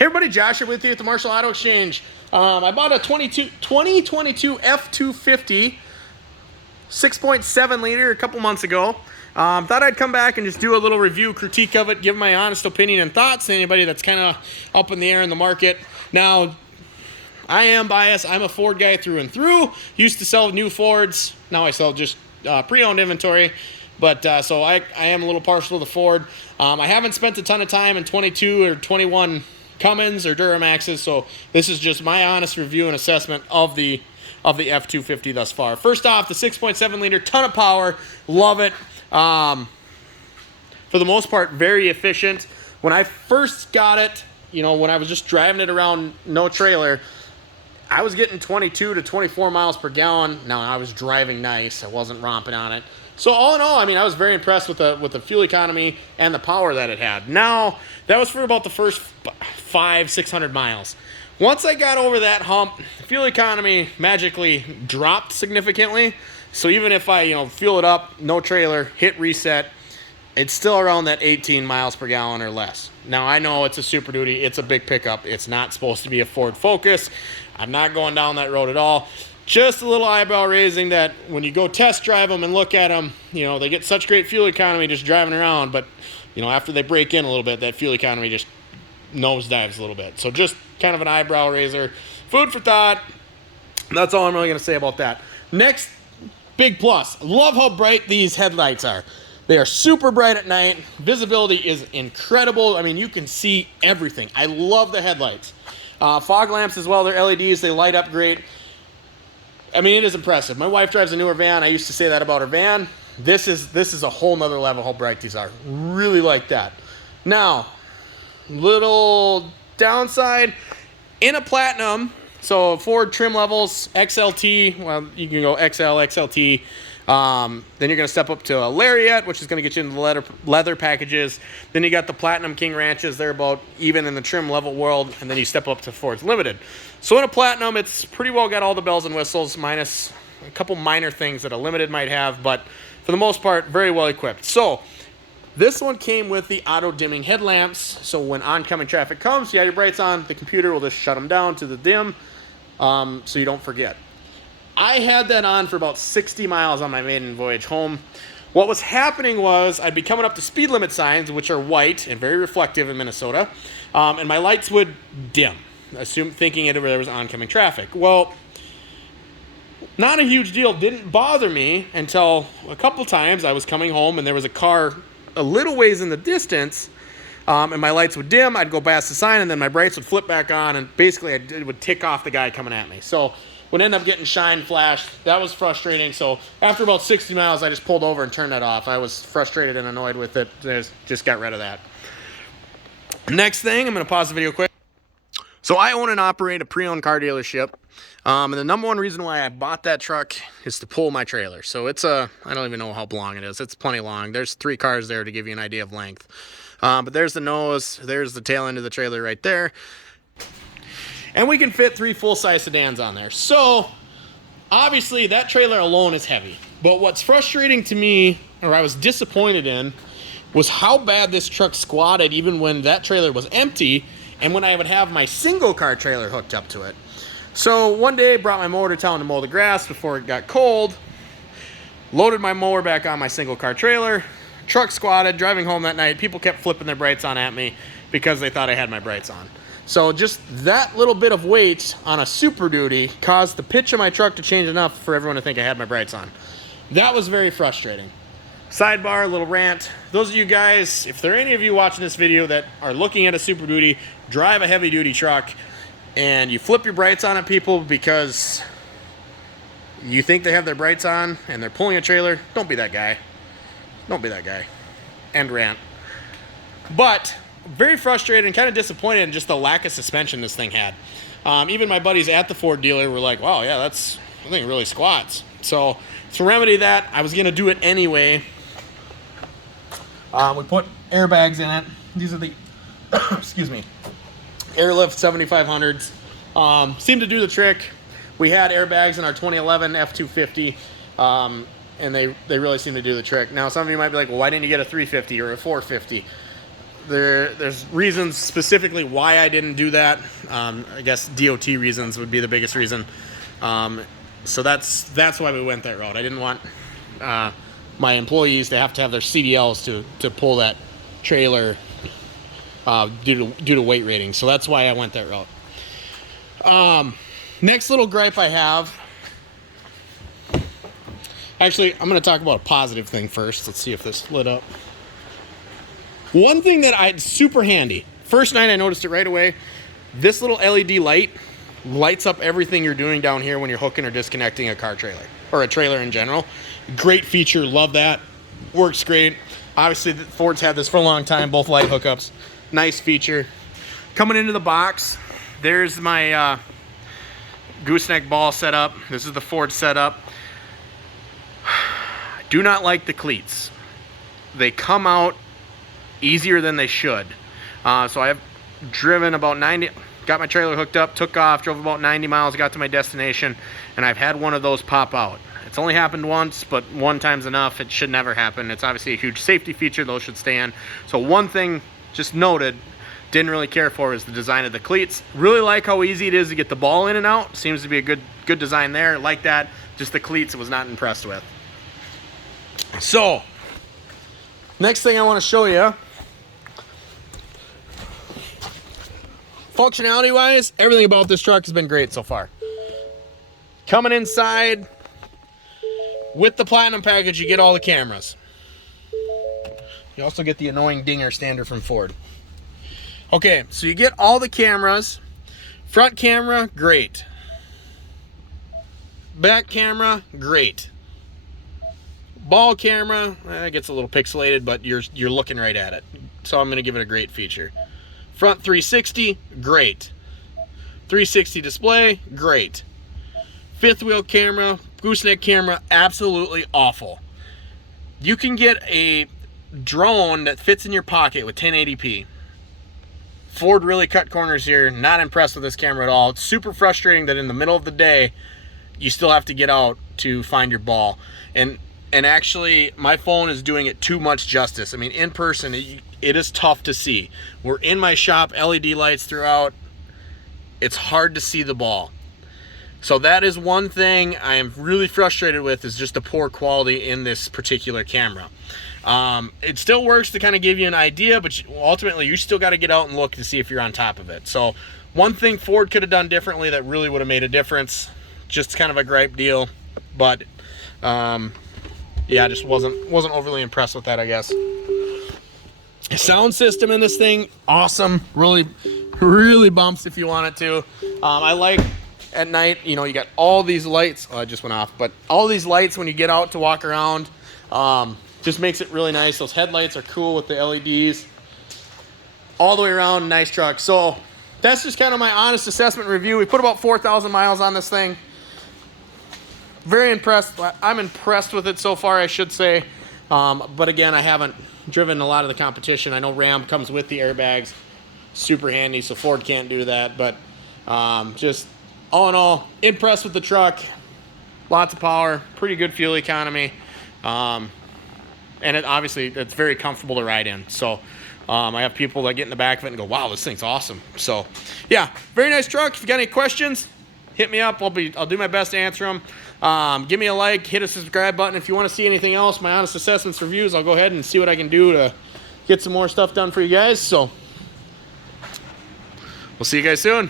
Hey everybody, Josh here with you at the Marshall Auto Exchange. I bought a 2022 F250 6.7 liter a couple months ago. Thought I'd come back and just do a little review, critique of it, give my honest opinion and thoughts to anybody that's kind of up in the air in the market. Now, I am biased. I'm a Ford guy through and through. Used to sell new Fords. Now I sell just pre-owned inventory. But so I am a little partial to the Ford. I haven't spent a ton of time in 22 or 21 Cummins or Duramaxes, so this is just my honest review and assessment of the F250 thus far. First off, the 6.7 liter, ton of power, love it. For the most part, very efficient. When I first got it, you know, when I was just driving it around no trailer, I was getting 22 to 24 miles per gallon. Now I was driving nice, I wasn't romping on it. So all in all, I mean, I was very impressed with the fuel economy and the power that it had. Now, that was for about the first 500-600 miles. Once I got over that hump, the fuel economy magically dropped significantly. So even if I, fuel it up, no trailer, hit reset, it's still around that 18 miles per gallon or less. Now, I know it's a Super Duty, it's a big pickup. It's not supposed to be a Ford Focus. I'm not going down that road at all. Just a little eyebrow raising that when you go test drive them and look at them, they get such great fuel economy just driving around, but after they break in a little bit, that fuel economy just nosedives a little bit. So just kind of an eyebrow raiser. Food for thought. That's all I'm really going to say about that. Next big plus. Love how bright these headlights are. They are super bright at night. Visibility is incredible. I mean, you can see everything. I love the headlights. Fog lamps as well. They're LEDs. They light up great. I mean, it is impressive. My wife drives a newer van. I used to say that about her van. This is a whole nother level how bright these are. Really like that. Now, little downside, in a Platinum, so Ford trim levels, XLT, well, you can go XL, XLT. Then you're going to step up to a Lariat, which is going to get you into the leather packages. Then you got the Platinum King Ranches. They're about even in the trim level world. And then you step up to Ford's Limited. So in a Platinum, it's pretty well got all the bells and whistles, minus a couple minor things that a Limited might have. But for the most part, very well equipped. So this one came with the auto dimming headlamps. So when oncoming traffic comes, you have your brights on, the computer will just shut them down to the dim, so you don't forget. I had that on for about 60 miles on my maiden voyage home. What was happening was I'd be coming up to speed limit signs, which are white and very reflective in Minnesota, and my lights would dim, thinking there was oncoming traffic. Well, not a huge deal. Didn't bother me until a couple times I was coming home and there was a car a little ways in the distance, and my lights would dim. I'd go past the sign, and then my brights would flip back on, and basically it would tick off the guy coming at me. So would end up getting shine flashed. That was frustrating. So after about 60 miles, I just pulled over and turned that off. I was frustrated and annoyed with it. Just got rid of that. Next thing, I'm going to pause the video quick. So I own and operate a pre-owned car dealership. And the number one reason why I bought that truck is to pull my trailer. So it's I don't even know how long it is. It's plenty long. There's 3 cars there to give you an idea of length. But there's the nose. There's the tail end of the trailer right there. And we can fit 3 full-size sedans on there. So, obviously, that trailer alone is heavy. But what's frustrating to me, or I was disappointed in, was how bad this truck squatted even when that trailer was empty and when I would have my single-car trailer hooked up to it. So, one day, brought my mower to town to mow the grass before it got cold, loaded my mower back on my single-car trailer, truck squatted, driving home that night, people kept flipping their brights on at me because they thought I had my brights on. So just that little bit of weight on a Super Duty caused the pitch of my truck to change enough for everyone to think I had my brights on. That was very frustrating. Sidebar, little rant. Those of you guys, if there are any of you watching this video that are looking at a Super Duty, drive a heavy duty truck, and you flip your brights on at people because you think they have their brights on and they're pulling a trailer, don't be that guy. Don't be that guy. End rant. But very frustrated and kind of disappointed in just the lack of suspension this thing had. Even my buddies at the Ford dealer were like, wow, yeah, I think it really squats. So to remedy that, I was going to do it anyway. We put airbags in it. These are the, excuse me, Airlift 7500s. Seemed to do the trick. We had airbags in our 2011 F250. And they really seem to do the trick. Now, some of you might be like, well, why didn't you get a 350 or a 450? There's reasons specifically why I didn't do that. I guess DOT reasons would be the biggest reason. So that's why we went that route. I didn't want my employees to have their CDLs to pull that trailer due to weight rating. So that's why I went that route. Next little gripe I have. Actually, I'm going to talk about a positive thing first. Let's see if this lit up. One thing that super handy. First night I noticed it right away. This little LED light lights up everything you're doing down here when you're hooking or disconnecting a car trailer or a trailer in general. Great feature. Love that. Works great. Obviously, Ford's had this for a long time. Both light hookups. Nice feature. Coming into the box, there's my gooseneck ball setup. This is the Ford setup. Do not like the cleats. They come out easier than they should. So I've driven about 90, got my trailer hooked up, took off, drove about 90 miles, got to my destination, and I've had one of those pop out. It's only happened once, but one time's enough. It should never happen. It's obviously a huge safety feature. Those should stay in. So one thing just noted, didn't really care for is the design of the cleats. Really like how easy it is to get the ball in and out. Seems to be a good design there. Like that. Just the cleats I was not impressed with. So, next thing I want to show you, functionality wise, everything about this truck has been great so far. Coming inside with the Platinum package, you get all the cameras. You also get the annoying dinger standard from Ford. Okay, so you get all the cameras. Front camera, great. Back camera, great. Ball camera, it gets a little pixelated, but you're looking right at it. So I'm going to give it a great feature. Front 360, great. 360 display, great. Fifth wheel camera, gooseneck camera, absolutely awful. You can get a drone that fits in your pocket with 1080p. Ford really cut corners here. Not impressed with this camera at all. It's super frustrating that in the middle of the day, you still have to get out to find your ball. And actually, my phone is doing it too much justice. I mean, in person, it is tough to see. We're in my shop, LED lights throughout. It's hard to see the ball. So that is one thing I am really frustrated with, is just the poor quality in this particular camera. It still works to kind of give you an idea, but ultimately you still got to get out and look to see if you're on top of it. So one thing Ford could have done differently that really would have made a difference. Just kind of a gripe deal, but yeah, I just wasn't overly impressed with that, I guess. Sound system in this thing, awesome. Really bumps if you want it to. I like at night, you know, you got all these lights. Oh, I just went off, but all these lights when you get out to walk around, just makes it really nice. Those headlights are cool with the LEDs. All the way around, nice truck. So that's just kind of my honest assessment review. We put about 4,000 miles on this thing. Very impressed. I'm impressed with it so far, I should say. But again, I haven't driven a lot of the competition. I know Ram comes with the airbags. Super handy, so Ford can't do that. But just all in all, impressed with the truck. Lots of power, pretty good fuel economy. And obviously, it's very comfortable to ride in. So I have people that get in the back of it and go, wow, this thing's awesome. So yeah, very nice truck. If you got any questions, hit me up. I'll do my best to answer them. Give me a like, hit a subscribe button. If you want to see anything else, my honest assessments reviews, I'll go ahead and see what I can do to get some more stuff done for you guys. So we'll see you guys soon.